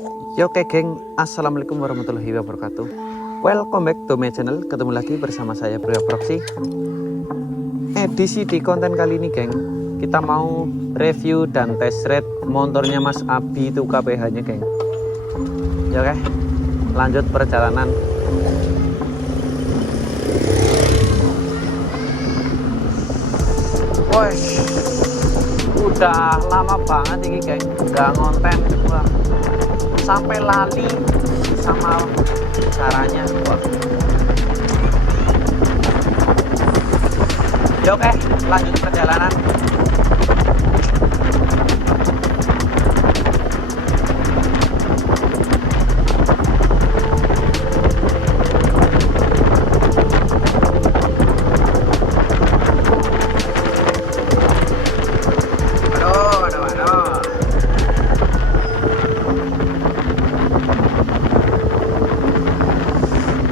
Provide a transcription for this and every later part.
Yo oke geng, assalamualaikum warahmatullahi wabarakatuh. Welcome back to my channel. Ketemu lagi bersama saya Bro Proxy. Edisi di konten kali ini geng, kita mau review dan test ride motornya Mas Abi itu KPH nya geng. Ya oke, lanjut perjalanan. Woi, udah lama banget ini geng, nggak ngonten. Wah, sampai lali sama caranya. Wah. Ya oke, lanjut perjalanan.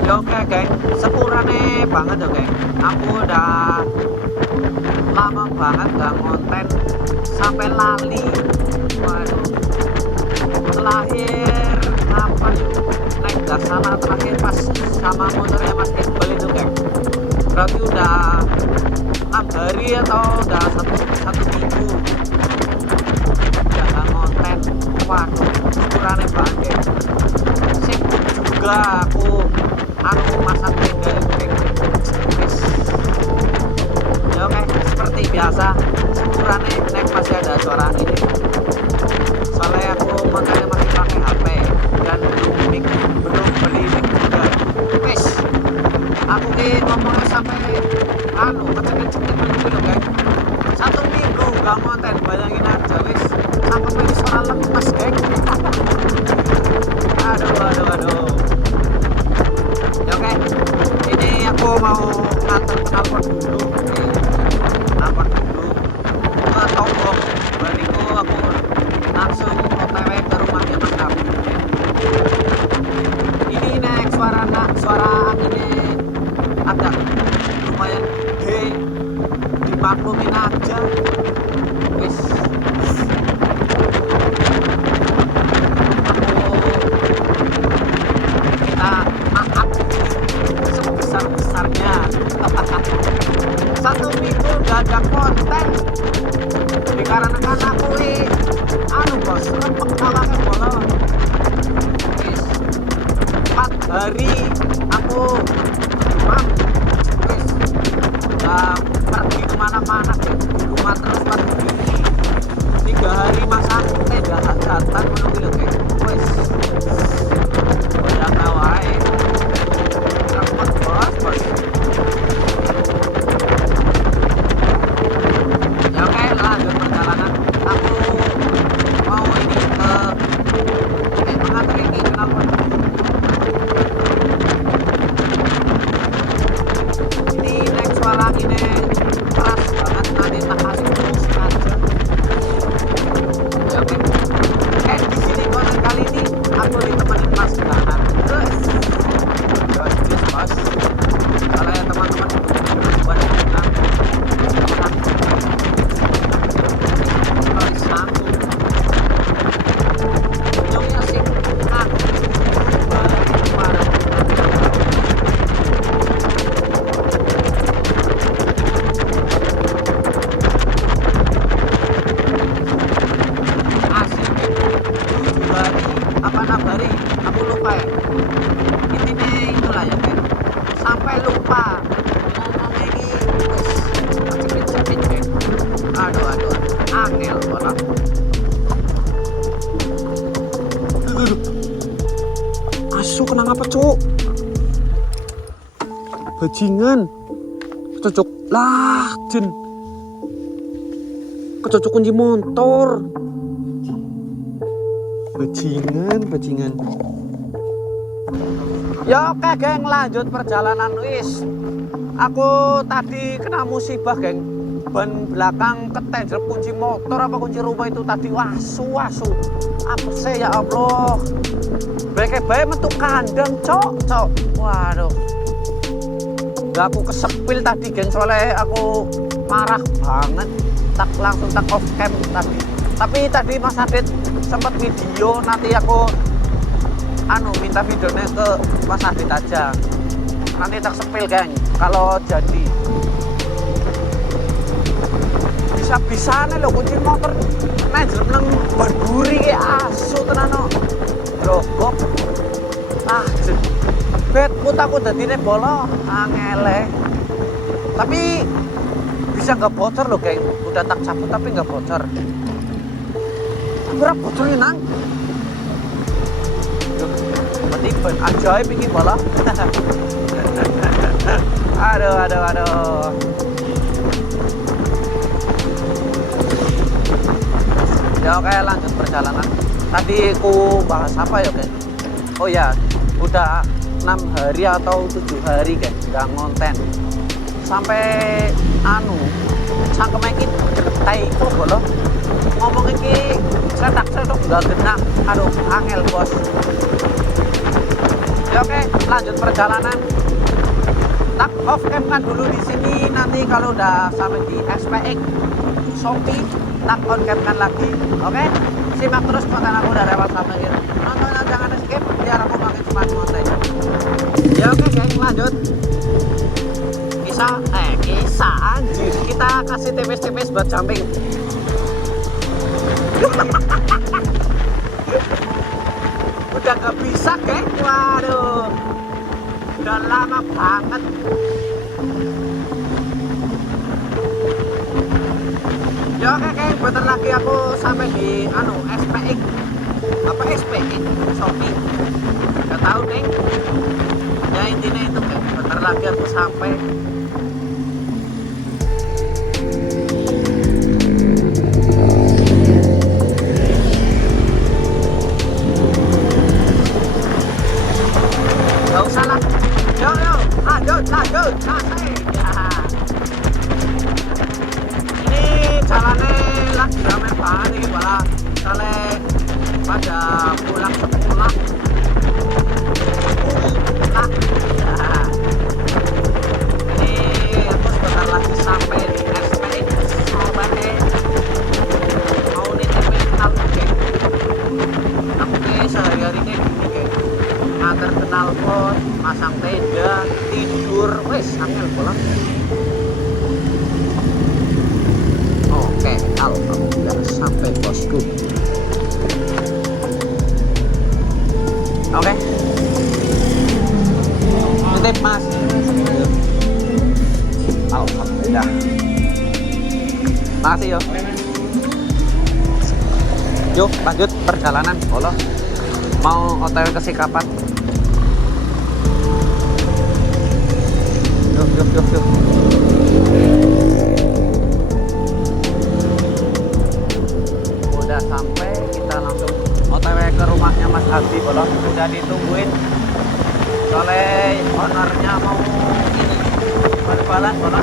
Oke geng, sepurane banget ya geng. Aku udah lama banget gak ngonten sampai lali. Waduh, terakhir kapan naik gak salah terakhir pas sama motornya Mas Iqbal itu geng. Berarti udah 6 hari atau udah satu minggu udah gak ngonten. Waduh, sepurane banget geng. Sibuk juga aku masang tenda ya oke, seperti biasa syukurannya nek masih ada suara ini soalnya aku montanya masih pakai HP dan belum beli mic juga. Wes aku ngomongnya sampai kecil-kecil dulu guys, 1 minggu gak konten, bayangin aja wes sampai pengen suara lemas geng. aduh ya oke, ini aku mau nganter dulu ke toko bariku, aku langsung otw ke rumahnya Mas Abi. Ini nek suara anginnya agak lumayan gede, dimaklumin aja wis. Satu minggu gak ada konten dikarenakan aku bos lepek awaknya bola. 4 hari aku rumah wis gak pergi kemana-mana di rumah terus 4 hari. 3 hari masak tenda hajatan menunggu lho guys. Wis udah tahu aja repot bos. Ya oke, lanjut perjalanan. Aku mau ini ke mengatur ini kenapa ini naik suara ini keras banget, nanti tak kasih musik aja. Ya oke, di sini konten kali ini aku ditemenin Mas Ganan. Terus Mas, kalau ya teman-teman buat aku lupa ya, intinya itulah ya kan, sampai lupa ngomongnya ini wes cepet aduh angel orang. Asu kena apa cuk, bajingan kecocok lah jen, kecocok kunci motor. Bajingan. Ya oke geng, lanjut perjalanan wis. Aku tadi kena musibah geng, ban belakang ketenjrep kunci motor apa kunci rumah itu tadi. Wasu apa sih ya Allah, baik metu kandang cok. Waduh, gak aku kesepil tadi geng, soalnya aku marah banget, langsung tak off cam tadi. Tapi tadi Mas Adit sempat video, nanti aku minta videonya ke Mas Adit aja. Nanti tak sepil geng kalau jadi. Bisa-bisane lho kunci motor nenjel nang barburi ke asu tenan no. Blogok. Bedku takut dadine bolo angele. Tapi bisa nggak bocor loh geng. Udah tak cabut tapi nggak bocor. Ora bocor nang. Berarti ben ajaib iki bola. Aduh. Ya oke, lanjut perjalanan. Tadi ku bahas apa ya guys? Oh ya, udah 6 hari atau 7 hari guys nggak ngonten. Sampai cangkem iki getai kok lho. Ngomong iki setak-setok nggak genah. Aduh, angel bos. Ya oke, lanjut perjalanan. Tak off cam kan dulu di sini, nanti kalau udah sampai di SPX Shopee tak on cam kan lagi. Oke, simak terus konten aku dari awal sampai akhir. Nontonnya jangan skip biar aku makin semangat konten. Ya oke geng, lanjut. Kisah anjir. Kita kasih tipis-tipis buat jumping. Udah gak bisa geng. Waduh, udah lama banget. Ya oke geng, bentar lagi aku sampai di SPX apa SPX Shopee gak tahu neng. Ya intinya itu geng, bentar lagi aku sampai. Gak usah lah. Yo lanjut kasih ya. Jalannya lagi rame banget nih malah soalnya pada pulang sekolah. Ini aku sebentar lagi sampai di SPX sobatnya. Mau nitipin knalpot. Aku sehari-hari kayak gini kayak nganter knalpot, masang tenda, tidur, wes angel pulang. Oke, alhamdulillah sampai bosku. Oke. Titip mas. Alhamdulillah. Makasih yo. Yuk lanjut perjalanan. Bolo. Mau OTW ke Sikapan. Yuk. Udah sampai, kita langsung OTW ke rumahnya Mas Abi. Bolo. Udah ditungguin. Soalnya ownernya mau ini bal-balan Bolo.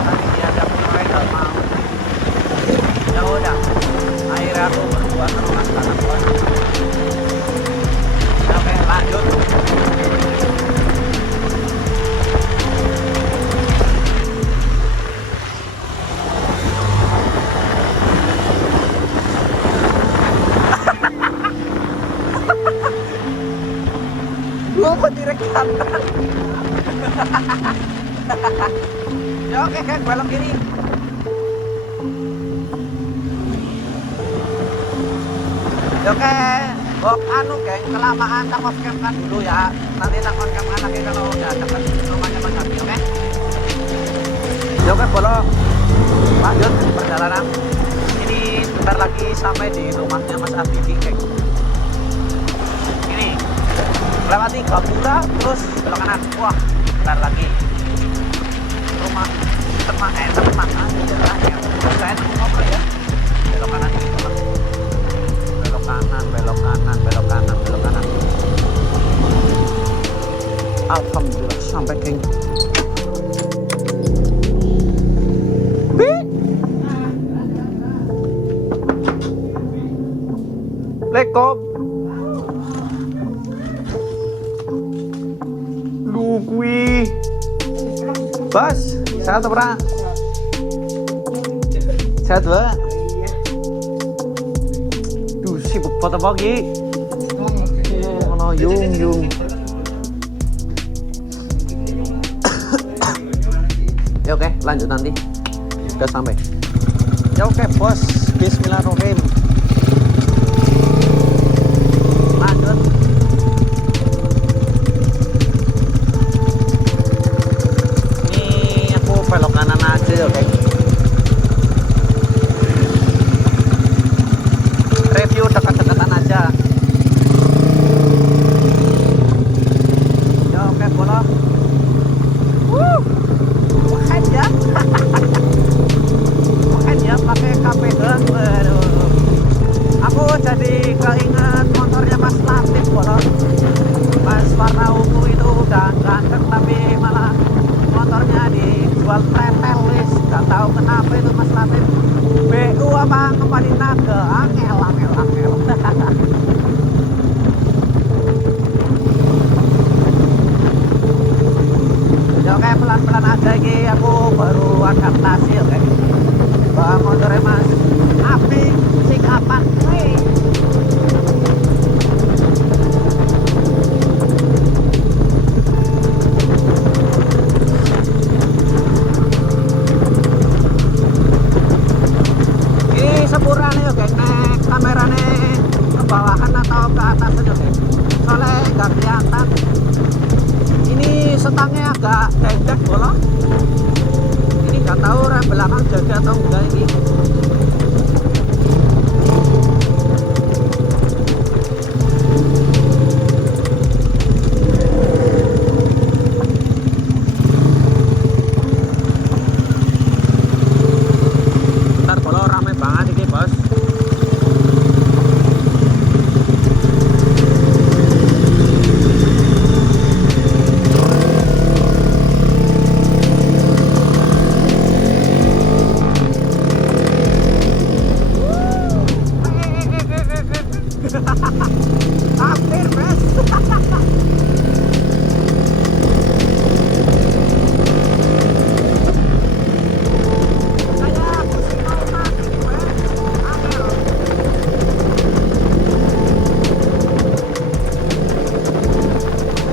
Tadi dia ada pegawai gak mau. Ya udah, akhirnya aku berdua ke rumah sana bos. Oke, lanjut. Gue direkam. Ya oke kan, belok kiri. Ya oke, Bob geng, kelamaan tak off cam kan dulu ya. Nanti tak on cam kan lagi kalau udah deket rumahnya Mas Abi, oke? Ya oke, bolong. Lanjut perjalanan. Ini bentar lagi sampai di rumahnya Mas Abi, geng. Ini lewati Gapura terus belok kanan. Wah, bentar lagi rumah teman aja lah ya. Saya ngobrol ya. Belok kanan gitu lah. Belok kanan. Alhamdulillah sampai geng. Lekom. Lu kui. Bas, sehat apa? Sehat ba? Sibuk foto pagi. Oh, yung. Ya oke, lanjut nanti. Udah sampai. Ya oke, bos. Bismillahirrahmanirrahim. Lanjut. Ini aku belok kanan aja, oke. Review dekat-dekatan aja. Ya oke, bolong. Keren ya. Keren ya pakai KPH. Waduh. Aku jadi keinget motornya Mas Latif, bolong. Mas warna ungu itu udah ganteng tapi malah motornya dijual pretel, wis. Gak tahu kenapa itu Mas Latif. BU apa kembali naga? Angel. Ya oke, pelan-pelan aja ini aku baru adaptasi, oke. Bawa motornya Mas Abi sikapan. Ini sepura nih, oke. Nek kameranya ke bawahan atau ke atas aja, oke. Soalnya nggak kelihatan. Ini setangnya agak dendek, bolong. Ini nggak tahu rem belakang jadi atau enggak ini. Ntar kalau rame banget ini, bos. Hampir, bes. Saya pusing mau mati, bes. Angel.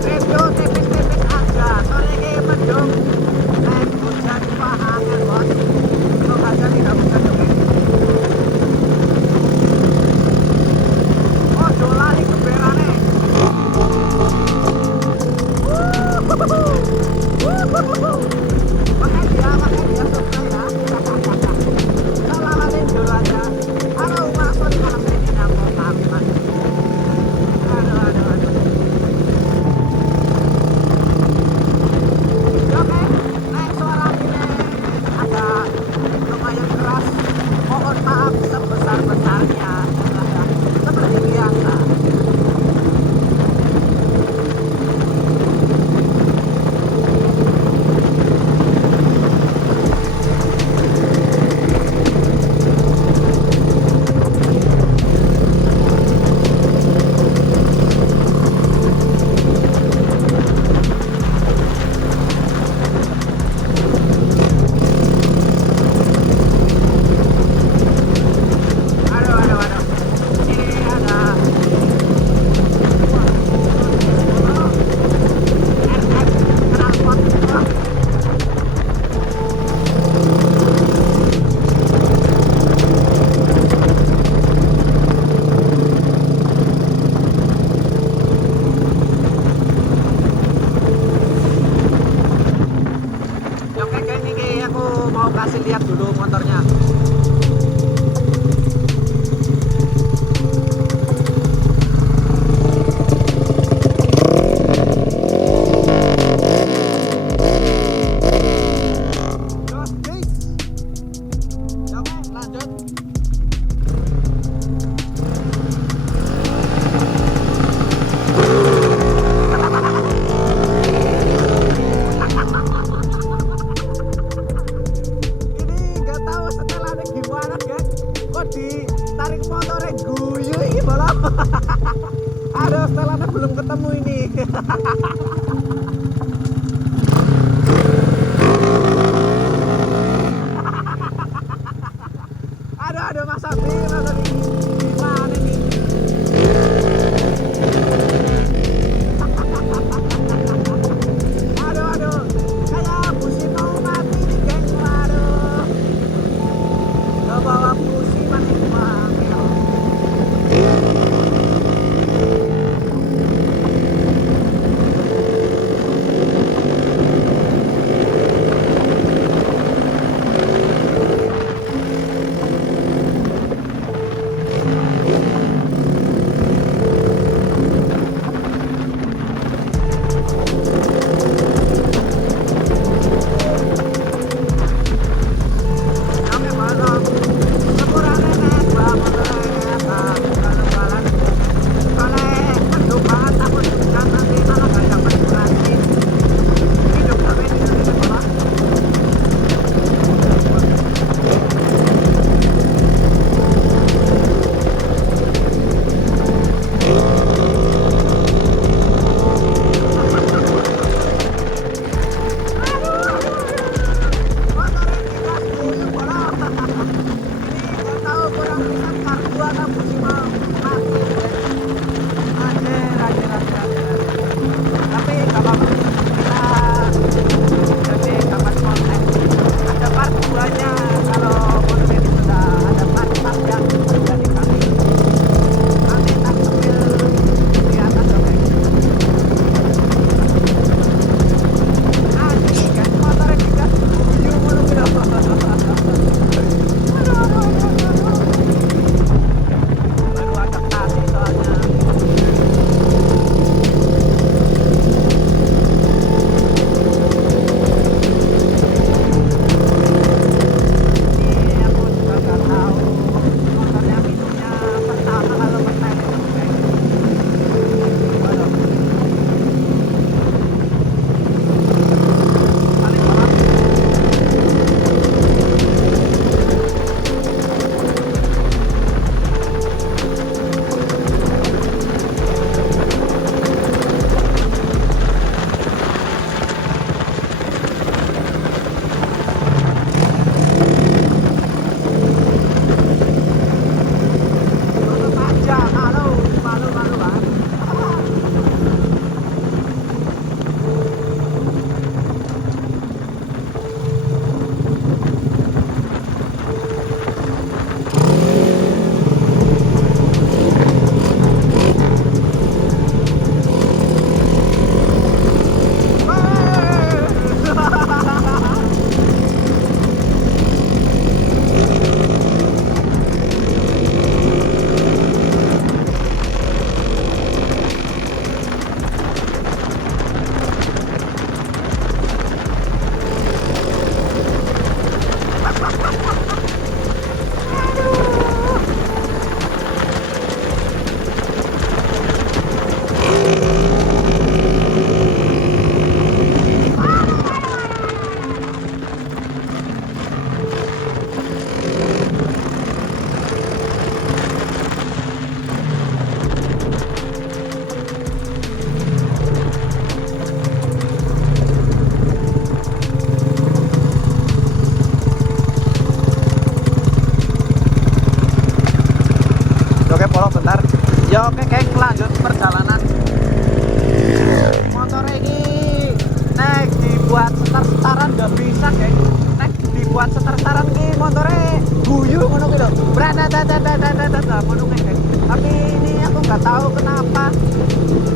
Review tipis-tipis aja. Soalnya ini mendung. Hujan wah angel, bos. Kalau nggak jadi nggak bisa juga. Oh, dolali keberane. Pakai dia suka ya. Kalau lalatin dulu aja. Kalau masuk di malam ini mau kami, Mas. Aduh. Oke, naik suara ini agak lumayan keras. Mohon maaf sebesar-besarnya. Seperti biasa. Aduh. Ini ada knalpot. Oke, ini aku mau kasih lihat dulu motornya. Oke, lanjut. Ini nggak tahu setelannya gimana, kan? Kok ditarik motornya guyu ini, bolong. Aduh, setelannya belum ketemu ini. Aduh, Mas Abi, gimana nih?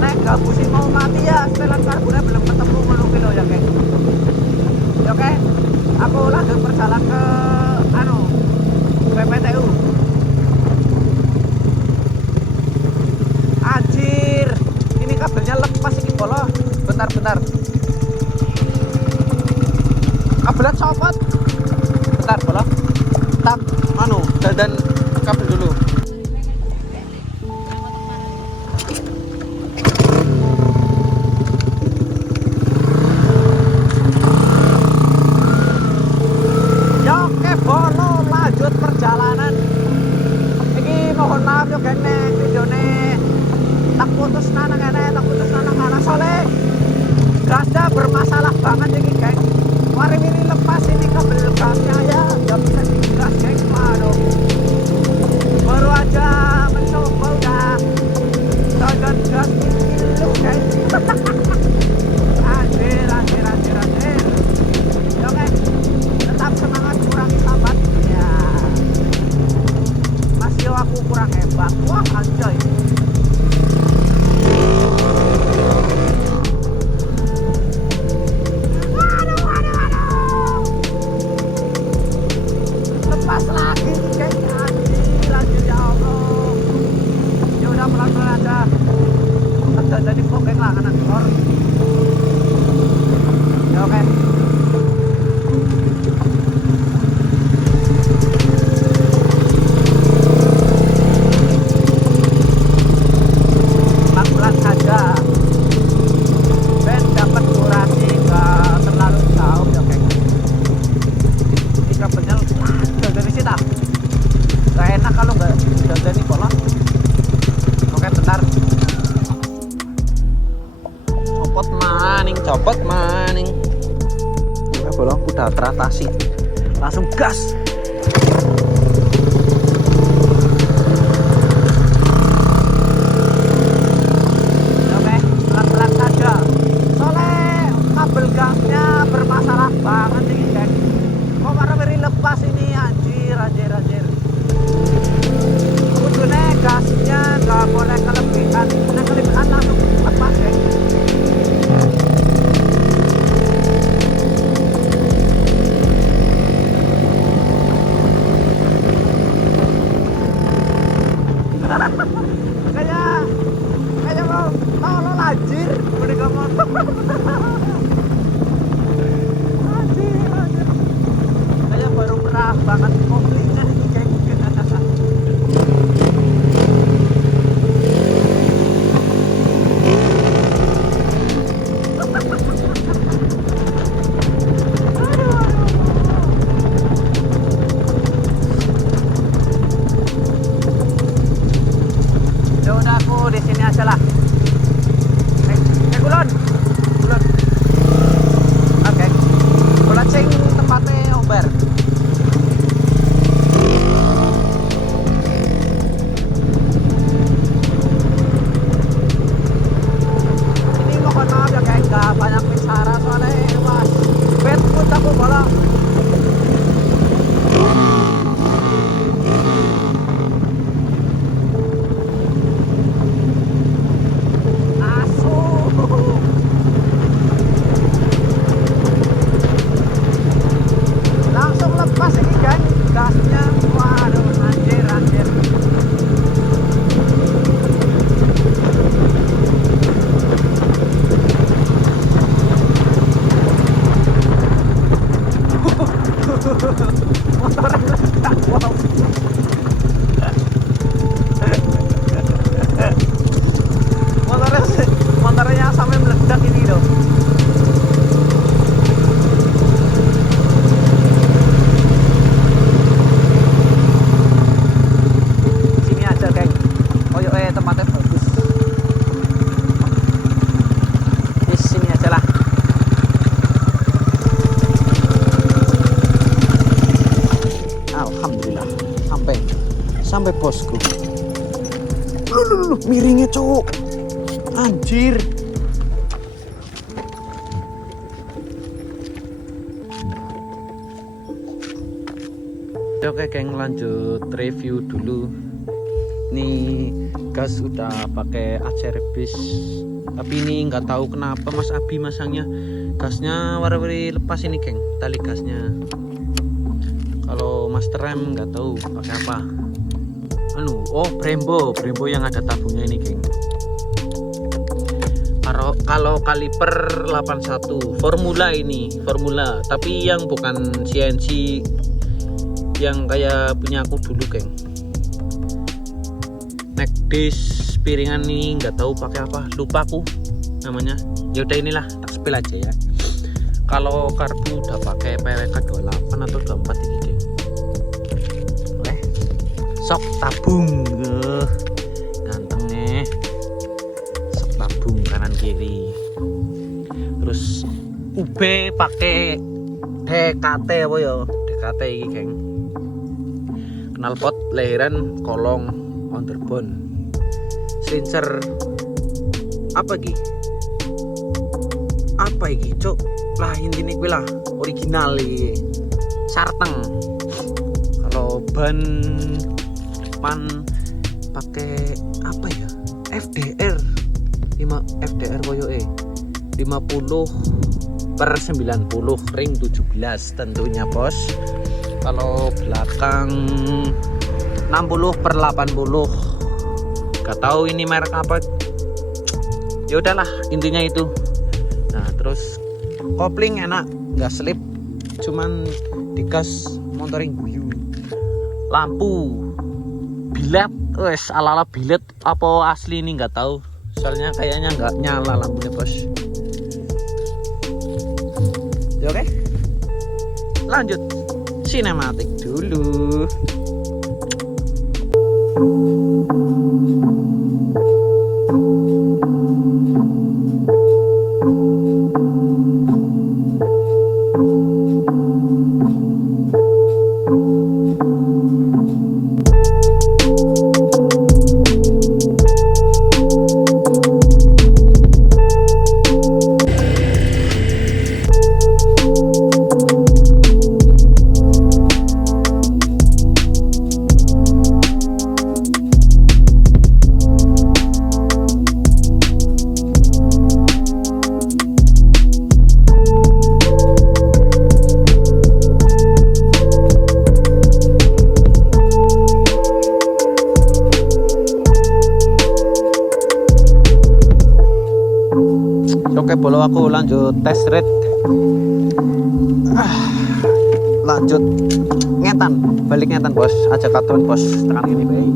nek gabusi mau mati ya setelan karbonnya belum ketemu ngono ki lho ya geng. Ya oke, aku lanjut perjalanan ke PPTU. Anjir, ini kabelnya lepas ini bolo. Bentar. Kabelnya copot. Bentar bolo. Tak dan kabel dulu. Lanjut perjalanan. Ini mohon maaf yo geng nek videone tak putus nang ana soalnya gasnya bermasalah banget ini geng. Wari-wiri lepas ini kabel gasnya ya nggak bisa digas geng. Aduh, baru aja mencoba udah gagal gas dulu geng. Anjir. Yo geng, tetap semangat, kurangi sabar. Aku kurang hebat. Wah anjay. Waduh. Lepas lagi nih kayaknya. Lanjut ya Allah. Ya udah pelan-pelan aja. Ada jadi pokoknya lah kanan kor. Ya oke. Copot maning ya bolong udah teratasi, langsung gas. Oke, pelan-pelan saja soalnya kabel gasnya bermasalah banget ini kan. Kok marah-marah lepas ini anjir. Ujungnya gasnya nggak boleh kelebihan langsung lepas ya. Kayaknya mau tolol anjir, udah gak mau. Anjir. Kayaknya baru pernah banget mobilnya ini kayak di sini aja lah. Kulon. Oke. Kulon sing tempatnya Omber. Ini mohon maaf ya guys, gak banyak bicara soalnya wah bad mood aku bolong. Motornya sampai meledak ini loh. Sini aja geng. Tempatnya bagus. Di sini aja lah. Alhamdulillah sampai bosku. Lu miringnya cowok. Anjir. Oke geng, lanjut review dulu. Nih gas udah pakai acerbis, tapi ini nggak tahu kenapa Mas Abi masangnya gasnya wari-wari lepas ini geng, tali gasnya. Kalau master rem nggak tahu pakai apa. Oh Brembo yang ada tabungnya ini geng. Kalau kaliper 81 formula tapi yang bukan CNC yang kayak punya aku dulu geng. Neck disc piringan ini nggak tahu pakai apa, lupa aku namanya. Ya udah inilah tak spill aja ya. Kalau karbu udah pakai PWK 28 atau 24 ini geng. Oke, sok tabung ganteng nih, sok tabung kanan kiri. Terus UB pakai DKT apa ya, DKT ini geng. Knalpot lahiran kolong underbone, slincer apa iki cok lah, intinya gue lah original iki sarteng. Kalau ban depan pakai apa ya, FDR 5 FDR koyo 50/90 ring 17 tentunya bos. Kalau belakang 60/80, gak tahu ini merek apa, ya udahlah intinya itu. Nah terus kopling enak, nggak slip, cuman digas motoring guyu. Lampu bilet wes ala-ala bilet apa asli ini nggak tahu, soalnya kayaknya nggak nyala lampunya bos. Ya oke, lanjut sinematik dulu. Oke bolo, aku lanjut test ride. Lanjut balik ngetan bos, aja katon bos, tekan ini baik.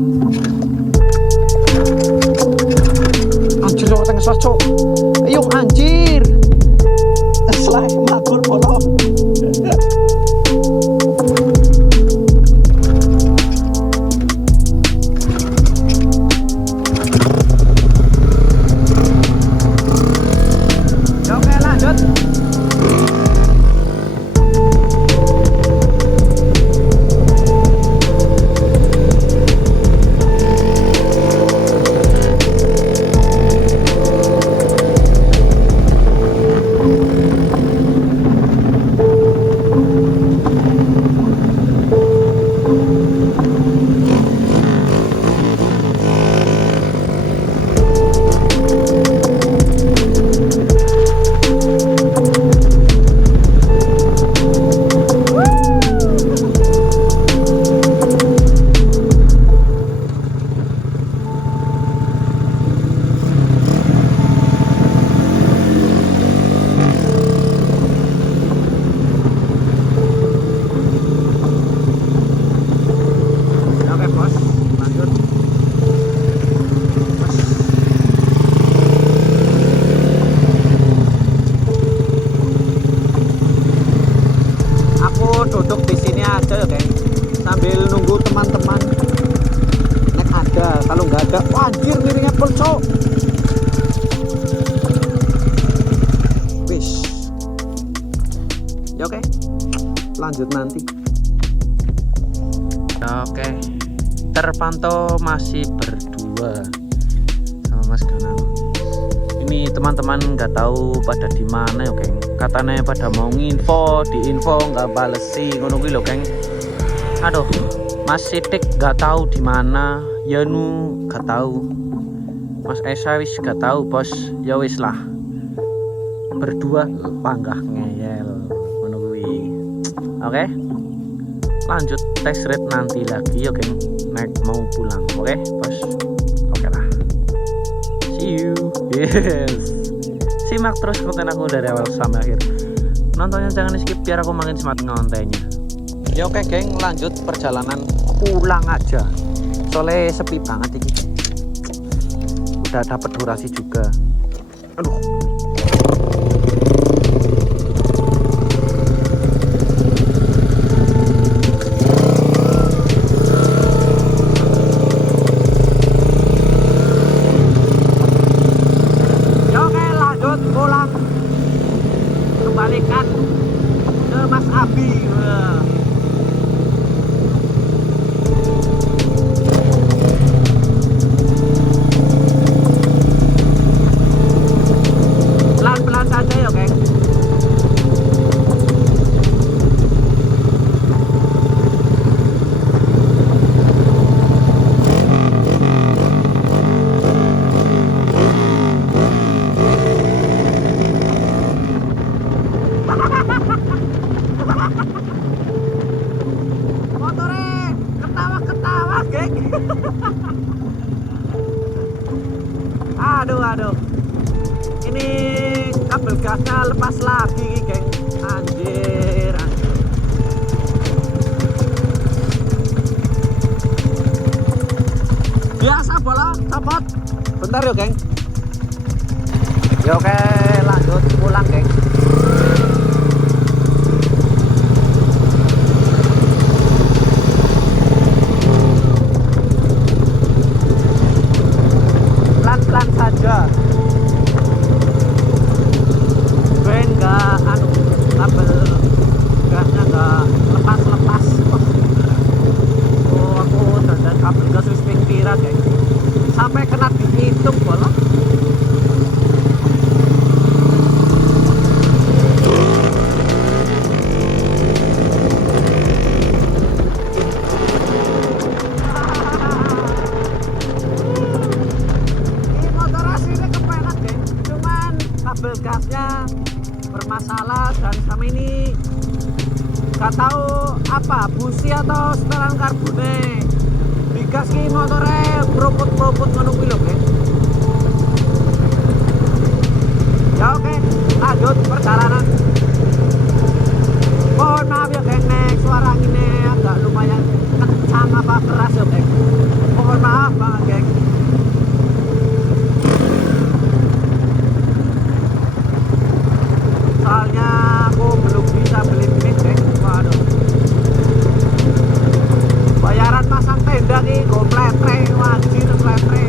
Anjir lo tengah suas cok, ayo anjir selain makur bolo. Duduk di sini aja ya guys, sambil nunggu teman-teman nek ada. Kalau nggak ada, wah anjir miringnya pelcok. Wis ya oke, lanjut nanti. Oke, terpantau masih berdua sama Mas Ganang. Ini teman-teman nggak tahu pada di mana ya geng, katanya pada mau nginfo, diinfo nggak balesi ngono kuwi lho geng. Aduh, Mas Sidik nggak tahu di mana, Yanu nggak tahu. Mas Esa wis gak tahu bos, ya wis lah. Berdua panggah ngeyel ngono kuwi. Oke. Lanjut test ride nanti lagi ya geng, nek mau pulang. Oke bos. Oke lah. See you. Yes. Simak terus konten aku dari awal sampai akhir. Nontonnya jangan di skip biar aku makin semangat ngontennya. Ya oke geng, lanjut perjalanan pulang aja. Soalnya sepi banget ini. Udah dapat durasi juga. Aduh. Ya oke, lanjut pulang. Kembalikan ke Mas Abi. Wah. Pelan-pelan saja ya geng. Motornya ketawa-ketawa geng. Aduh. Ini kabel gasnya lepas lagi geng. Anjir. Biasa bola copot. Bentar yuk geng. Ya oke, lanjut pulang geng. Pelan-pelan saja. Ben enggak kabel gasnya enggak lepas-lepas. Oh, aku dan kabel gas wis pinggiran geng. Sampai kena dihitung bola. Kabel gasnya bermasalah dan sama ini gak tahu apa busi atau setelan karbonnya digas ki motornya beroput-beroput ngono kuwi lho geng. Ya oke, lanjut perjalanan. Mohon maaf ya geng, nek suara ini agak lumayan kencang apa keras ya geng. Mohon maaf banget geng. Soalnya aku belum bisa beli mic geng. Waduh. Bayaran pasang tenda nih, go pletre, wajir pletre.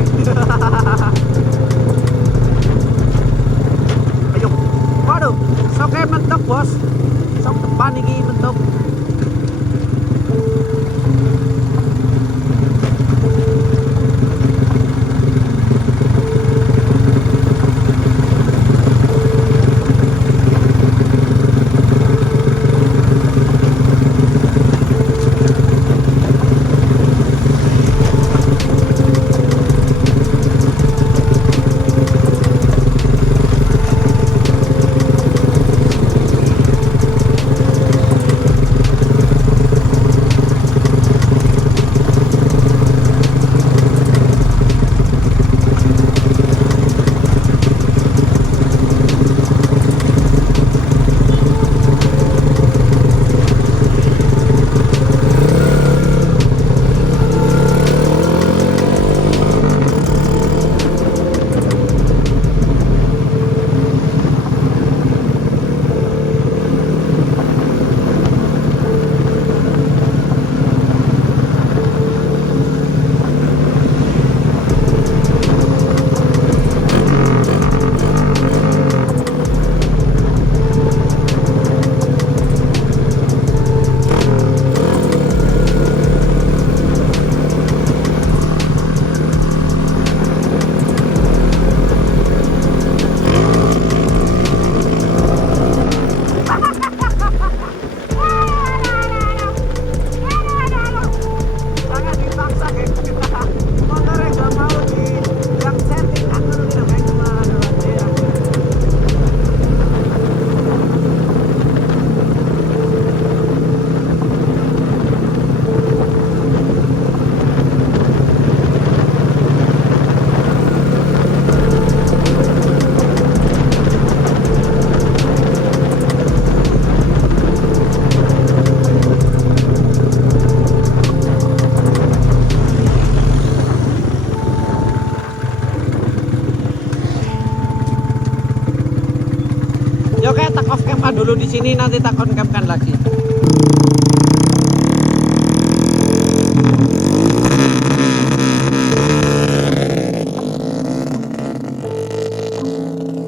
Yo kayak tak off cam kan dulu di sini, nanti tak on cam kan lagi.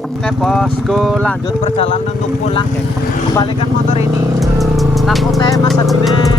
Oke bosku, lanjut perjalanan untuk pulang, geng. Kembalikan motor ini. Takutnya masa dunia